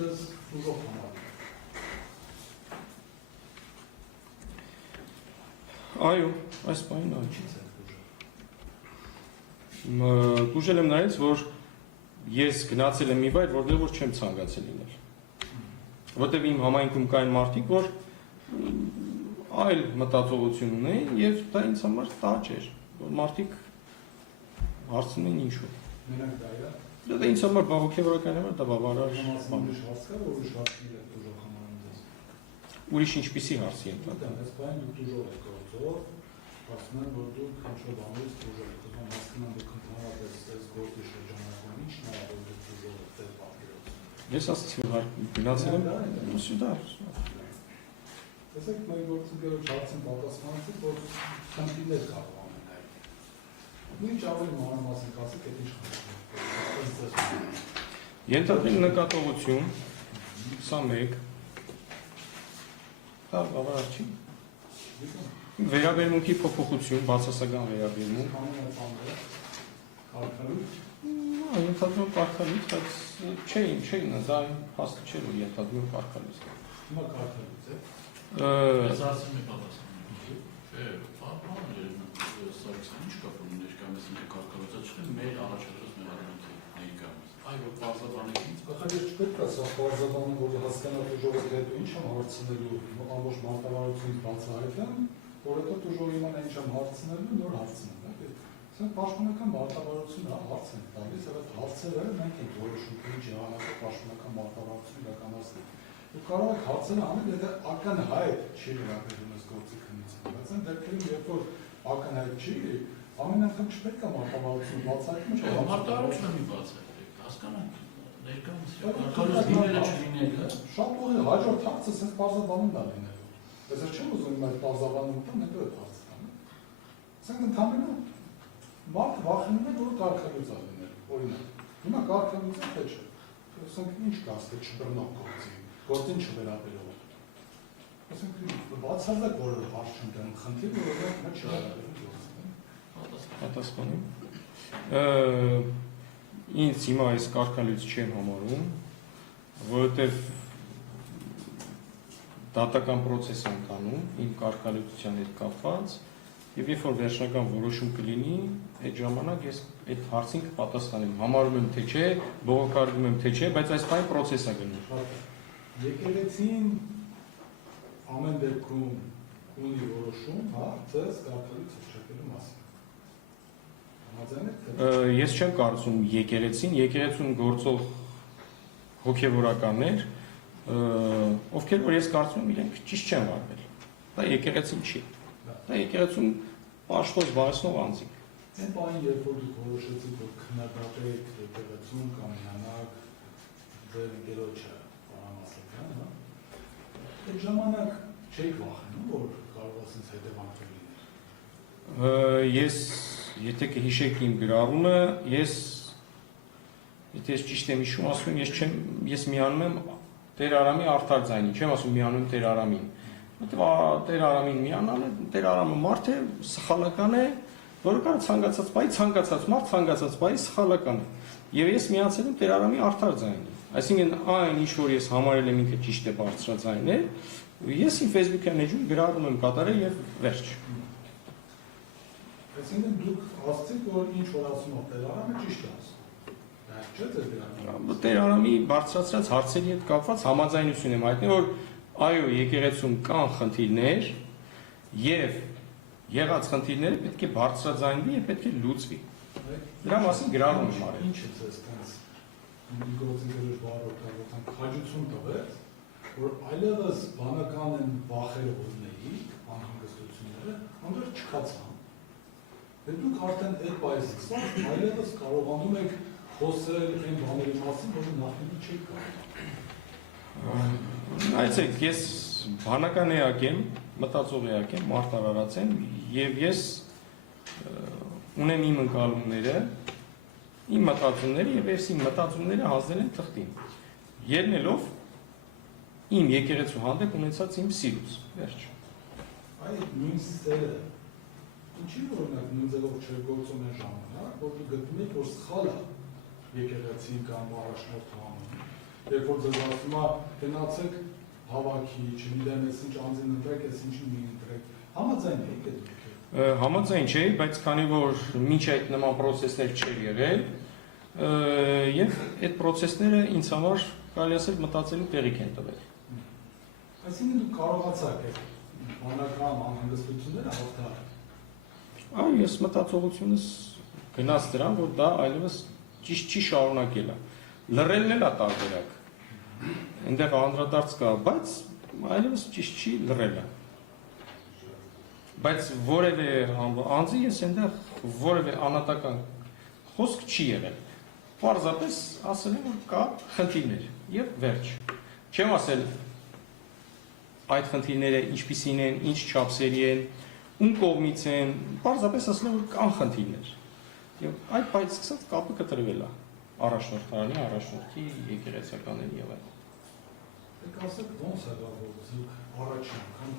դες ուժով համարում։ Այո, այս բանին այո։ Ինչից է ուժը։ Ուժել եմ նայից, որ ես գնացել եմ մի վայր, որտեղ որ չեմ ցանկացել լինել։ Որտեղ իմ համայնքում կային մարդիկ, որ այլ մտածողություն ունեին եւ դա ինձ համար տաճ էր, որ մարդիկ հարցնում էին ինչու։ Մենակ դա է։ Դա ինձ համար բավականորեն համար դա բավարար բան։ Ուրիշ հարց կա, որ ուրիշ հարցներ եք ուժով համարում դες։ Ուրիշ ինչպիսի հարցի եմ տա։ Դա այս բանը դուք ուժով եք գործող, ասում են, որ դուք ինչ-որ բանից ուժով եք, ուսում հասկանան դուք ընդհանրապես այս գործի շրջանակում ինչն է, որ դուք ուժով եք դեր պատկերացնում։ Ես ասացի, որ գնացել եմ սյուդա։ Տեսեք, մեր գործընկերոջ հարցին պատասխանեցիք, որ խնդիրներ կարող ամենայն։ Ինչ ավելի մանրամասն կասեք, այդ ինչ խնդիրներ։ Ենթադրել նկատողություն, սա մեկ, դա բավարար չի։ Վերաբերմունքի փոփոխություն, բացասական վերաբերմունք։ Ենթադրում եմ կարգալույց, բայց չէին, դա հաստատ չէ, որ ենթադրում եմ կարգալույց։ Հիմա կարգալույց է։ Ես ասում եմ պատասխանում։ Չէ, բանը Սարգսյան ինչ կապ ունի ներկայումս ինքը կարգալույցը չկա, մեր առաջադրած մեր արմունքի ներկայումս։ Այ որ բարձրաբանեք ինձ։ Ախր ես չպետք է սա բարձրաբանը, որ հասկանալ ուժովը հետո ինչ եմ հարցնելու, ամբողջ մարտավարությունից բացահայտեմ, որ հետո ուժովը իմանա ինչ եմ հարցնելու, նոր հարցնեմ, է։ Սա պաշտպանական մարտավարությունը հարց են տալիս, եւ այդ հարցերը մենք ենք որոշում, թե ինչ եղանակով պաշտպանական մարտավարություն իրականացնել։ Ու կարող եք հարցերը անել, եթե ակնհայտ չի վերաբերում այս գործի քննությունը, բայց այն դեպքերում, երբ որ ակնհայտ չի, ամեն անգամ չպետք է մարտավարությունը բացահայտում, չէ՞։ Մարտավարությունը մի բացահայտեք, հասկանանք, ներկայումս կարգալույց լինելը չլինելը։ Շատ ուղիղ հաջորդ հարցը sense բարձրաբանում դա լինելու։ Ես չեմ ուզում այդ բարձրաբանում տամ, հետո այդ հարցը տամ։ Ասենք ընդհանրապես մարդը վախենում է, որ կարգալույց է լինել, օրինակ։ Հիմա կարգալույցը թե չէ։ Ասենք ինչ կասկե չբռնող գործին չվերաբերող։ Ասենք բացարձակ որևէ հարց չունեմ, խնդիր որ նա չվերաբերում գործին։ Պատասխանում։ Ինձ հիմա այս կարգալույց չեմ համարում, որովհետև դատական process են կանում, իմ կարգալույցության հետ կապված, եւ երբ որ վերջնական որոշում կլինի, այդ ժամանակ ես այդ հարցին կպատասխանեմ, համարում եմ թե չէ, բողոքարկում եմ թե չէ, բայց այս բանի process է գնում։ Եկեղեցին ամեն դեպքում ունի որոշում, հա, ձեզ կարգալույց հրճակելու մասին։ Ես չեմ կարծում եկեղեցին գործող հոգևորականներ, ովքեր որ ես կարծում եմ իրենք ճիշտ չեն վարվել։ Դա եկեղեցին չի։ Դա եկեղեցում պաշտոն զբաղեցնող անձինք։ Այն բանը, երբ որ դուք որոշեցիք, որ քննադատեք եկեղեցում կամ իհանակ ձեր ընկերոջը բանամասական, հա, այդ ժամանակ չեք վախենում, որ կարող է ասենց հետևանքներ լինել։ Ես եթե կհիշեք իմ գրառումը, եթե ես ճիշտ եմ հիշում, ասում եմ, ես միանում եմ Տեր Արամի արդար ձայնին, չեմ ասում միանում Տեր Արամին։ Որտեվ Տեր Արամին միանալը, Տեր Արամը մարդ է, սխալական է, որը կարող ցանկացած մարդ ցանկացած բայի սխալական է։ Եվ ես միացել եմ Տեր Արամի արդար ձայնին։ Այսինքն այն ինչ որ ես համարել եմ ինքը ճիշտ է բարձրաձայնել, ես իմ Facebook-յան էջում գրառում եմ կատարել եւ վերջ։ Այսինքն դուք ասացիք, որ ինչ որ ասում եք Տեր Արամը ճիշտ է ասում։ Դա չէ՞ Տեր Արամի բարձրացրած հարցերի հետ կապված համաձայնություն եմ հայտնել, որ այո, եկեղեցում կան խնդիրներ եւ եղած խնդիրները պետք է բարձրաձայնվի եւ պետք է լուծվի։ Դրա մասին գրառում եմ արել։ Ինչ է ձեզ տենց մի գործընկերոջ բարոյական քաջություն տվեց, որ այլևս բանական են վախերը ունեի, անհանգստությունները, անգամ չկացան։ Դե դուք արդեն այդ բայից սկսած այլևս կարողանում եք խոսել այն բաների մասին, որը նախնին չեք կարող։ Այցեք, ես բանական էակ եմ, մտածող էակ եմ, մարտավարած եմ եւ ես ունեմ իմ ընկալումները, իմ մտածումները եւ ես իմ մտածումները հանձնել եմ թղթին։ Ելնելով իմ եկեղեցու հանդեպ ունեցած իմ սիրուց, վերջ։ Այդ նույն սերը, ինչի օրինակ նույն ձևով չգործում են ժամանակ, որ դու գտնում եք, որ սխալ է եկեղեցին կամ առաջնորդը անում, երբ որ ձեզ ասում է գնացեք հավաքի, չգիտեմ, ես ինչ անձին ընտրեք, ես ինչին մի ընտրեք, համաձայն եք այդ դուք։ Համաձայն չէ, բայց քանի որ մինչ այդ նման process-ներ չէր եղել, եւ այդ process-ները ինձ համար կարելի ասել մտածելու տեղիք են տվել։ Այսինքն դուք կարողացաք այդ բանական անհանգստությունները հաղթահարել։ Այո, ես մտածողությունս գնաց դրան, որ դա այլևս ճիշտ չի շարունակելը։ Լռելն էլ է տարբերակ։ Այնտեղ անդրադարձ կա, բայց այլևս ճիշտ չի լռելը։ Բայց որևէ անձի ես այնտեղ որևէ անհատական խոսք չի եղել։ Պարզապես ասել եմ, որ կա խնդիրներ եւ վերջ։ Չեմ ասել այդ խնդիրները ինչպիսին են, ինչ չափսերի են, ում կողմից են, պարզապես ասել եմ, որ կան խնդիրներ։ Եվ այդ բայց սկսած կապը կտրվել է առաջնորդարանի, առաջնորդի, եկեղեցականների եւ այլն։ Դուք ասեք ոնց է դա որ դուք առաջին անգամ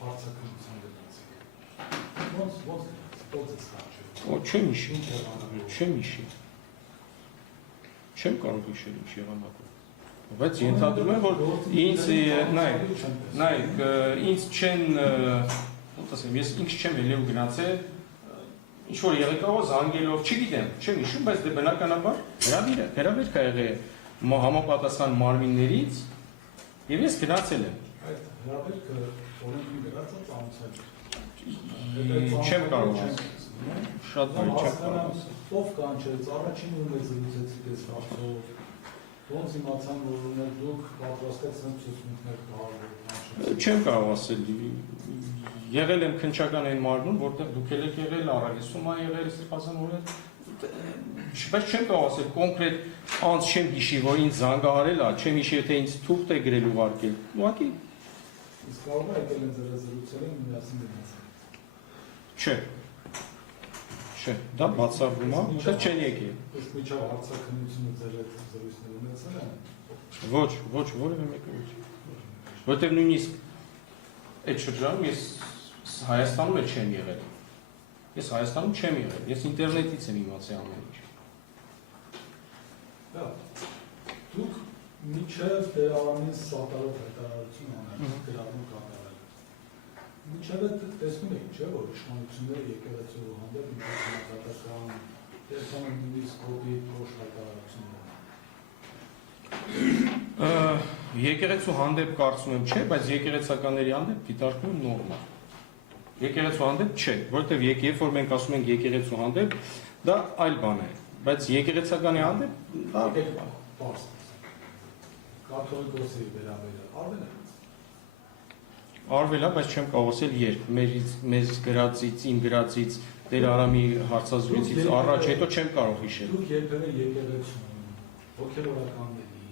հարցակցության գնացիք։ Ոնց է ստացվել։ Օ, չեմ հիշի։ Չեմ հիշի։ Չեմ կարող հիշել ինչ եղանակով։ Բայց ենթադրում եմ, որ ինձ նայեք, ինձ չեն, ոնց ասեմ, ես ինքս չեմ ելել գնացել, ինչ որ եղեկավոր զանգելով, չգիտեմ, չեմ հիշում, բայց դե բնականաբար հրավերք ա եղել համապատասխան մարմիններից եւ ես գնացել եմ։ Այդ հրավերքը օրենքին գրած է ծանոթացել։ Չեմ կարող ասել։ Շատ բարի չեմ կարող ասել։ Ով կանչեց, առաջին ում եք զրուցեցիք այս հարցով, ոնց իմացան, որ դուք պատրաստեք սենց ցուցմունքներ տալ։ Չեմ կարող ասել։ Եղել եմ քննչական այն մարմնում, որտեղ դուք եք եղել, առաքելություն ա եղել, Ստեփան օրը։ Բայց չեմ կարող ասել կոնկրետ անց չեմ հիշի, որ ինձ զանգահարել ա, չեմ հիշի, թե ինձ թուղթ է գրել ուղարկել։ Ուղղակի Իսկ կարող է եկել են ձեր զրուցել են միասին գնացել։ Չէ։ Չէ, դա բացառվում է, չէ չեն եկել։ Ըստ միջավ հարցակնությունը ձեր այդ զրույցները ունեցել են։ Ոչ, որևէ մեկը ոչ։ Որտեւ նույնիսկ այդ շրջանում ես Հայաստանում էլ չեմ եղել։ Ես Հայաստանում չեմ եղել։ Ես ինտերնետից եմ իմացել ամեն ինչ։ Դա դուք միջև դերարանից սատարող հայտարարություն անեք, գրառում կատարել։ Միջև դուք տեսնում եք, չէ՞, որ իշխանությունները եկեղեցու հանդեպ ինքնատական տեսնում նույնիսկ կոպիտ փոշ հայտարարություններ։ Եկեղեցու հանդեպ կարծում եմ չէ, բայց եկեղեցականների հանդեպ դիտարկում եմ նորմալ։ Եկեղեցու հանդեպ չէ, որովհետև երբ որ մենք ասում ենք եկեղեցու հանդեպ, դա այլ բան է, բայց եկեղեցականի հանդեպ դա պարզ։ Կաթոլիկոսի վերաբերյալ արվել է, բայց չեմ կարող ասել երբ, մեզ գրածից, իմ գրածից, Տեր Արամի հարցազրույցից առաջ հետո չեմ կարող հիշել։ Դուք երբևէ եկեղեցուն, հոգևորականների,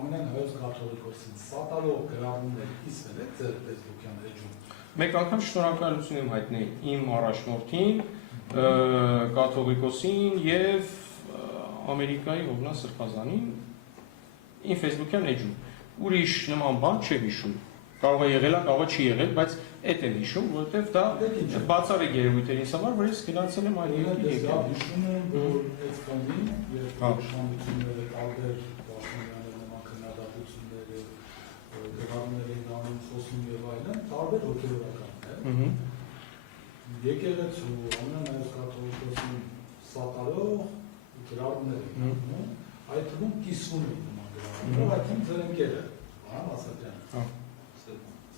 ամենայն հայոց կաթոլիկոսին սատարող գրառումներ իսվել է ձեր տեսլուկյան էջում։ Մեկ անգամ շնորհակալություն եմ հայտնել իմ առաջնորդին, կաթողիկոսին եւ Ամերիկայի Հովնա Սրբազանին իմ Facebook-յան էջում։ Ուրիշ նման բան չեմ հիշում։ Կարող է եղել, կարող է չի եղել, բայց այդ եմ հիշում, որովհետեւ դա բացառիկ երևույթ էր ինձ համար, որ ես գնացել եմ այլ երկրի եկել։ Հիշում եմ, որ այդ ֆոնդին երբ իշխանությունները տարբեր դաշնայաններ նման քննադատությունները, գրառումներ են անում, խոսում եւ այլն, տարբեր հոգեվորականներ։ Եկեղեցու, ամենայնայով կաթոլիկոսին սատարող գրառումներ են անում, այդ թվում կիսվում են նման գրառումներ, այդ թվում ձեր ընկերը, Ասատրյանը։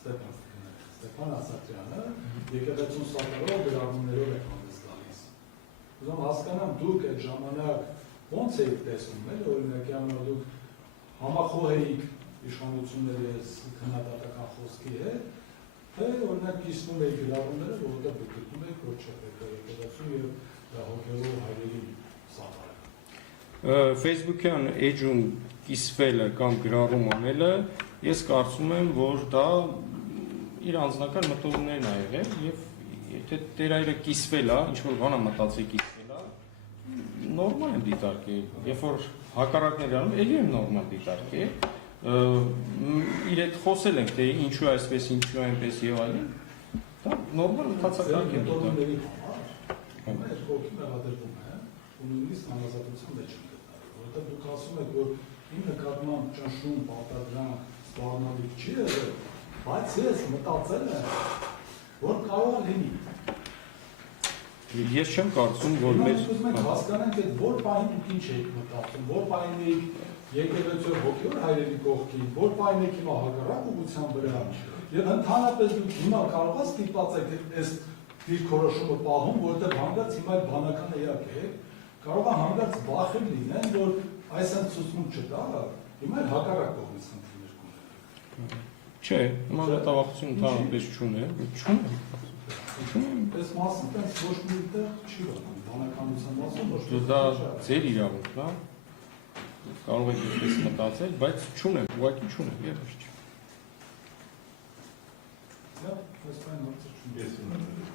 Ստեփան Ասատրյանը եկեղեցուն սատարող գրառումներով է հանդես գալիս։ Ուզում հասկանամ դուք այդ ժամանակ ոնց եք տեսնում, օրինակ յանով դուք համախոհ էիք իշխանությունների քննադատական խոսքի հետ, թե օրինակ կիսվում եք գրառումները, որովհետև դուք գտնում եք, որ չեք եկեղեցու եւ հոգևոր հայրերի սատարել։ Facebook-յան էջում կիսվելը կամ գրառում անելը, ես կարծում եմ, որ դա իր անձնական մտորումներն ա եղել եւ եթե Տեր այրը կիսվել է, ինչ որ բան է մտածել կիսվել է, նորմալ եմ դիտարկել։ Երբ որ հակառակներ անում, ելի եմ նորմալ դիտարկել։ Իր հետ խոսել ենք, թե ինչու է այսպես, ինչու է այնպես եւ այլն։ Դա նորմալ ընթացական է մտորումների համար։ Այդ կողքի մեղադրվում է, ու նույնիսկ համազատության մեջ են գտնվում, որովհետեւ դուք ասում եք, որ իմ նկատմամբ ճնշում, պարտադրանք, սպառնալիք չի եղել, բայց ես մտածել եմ, որ կարող է լինի։ Ես չեմ կարծում, որ Հիմա մեր մենք ուզում ենք հասկանանք, այդ որ պահին դուք ինչ եք մտածում, որ պահին եք եկեղեցու հոգևոր հայրերի կողքին, որ պահին եք հիմա հակառակ ուղղության վրա, եւ ընդհանրապես դուք հիմա կարող եք ստիպված եք այս դիրքորոշումը պահում, որտեղ հանգած հիմա այդ բանական էակ է, կարող է հանգած վախեր լինեն, որ այս այն ցուցմունք չտա, հիմա էլ հակառակ կողմից խնդիրներ կունենա։ չէ, հիմա մտավախություն ընդհանրապես չունե, Այս մասը տենց ոչ մի տեղ չի բանում, բանականության մասը ոչ մի դա ձեր իրավունքն է, կարող եք այդպես մտածել, բայց չունեմ, ուղղակի չունեմ, եւ ոչ։ Դա այս բանը հարցը չունի։ Ես ունեմ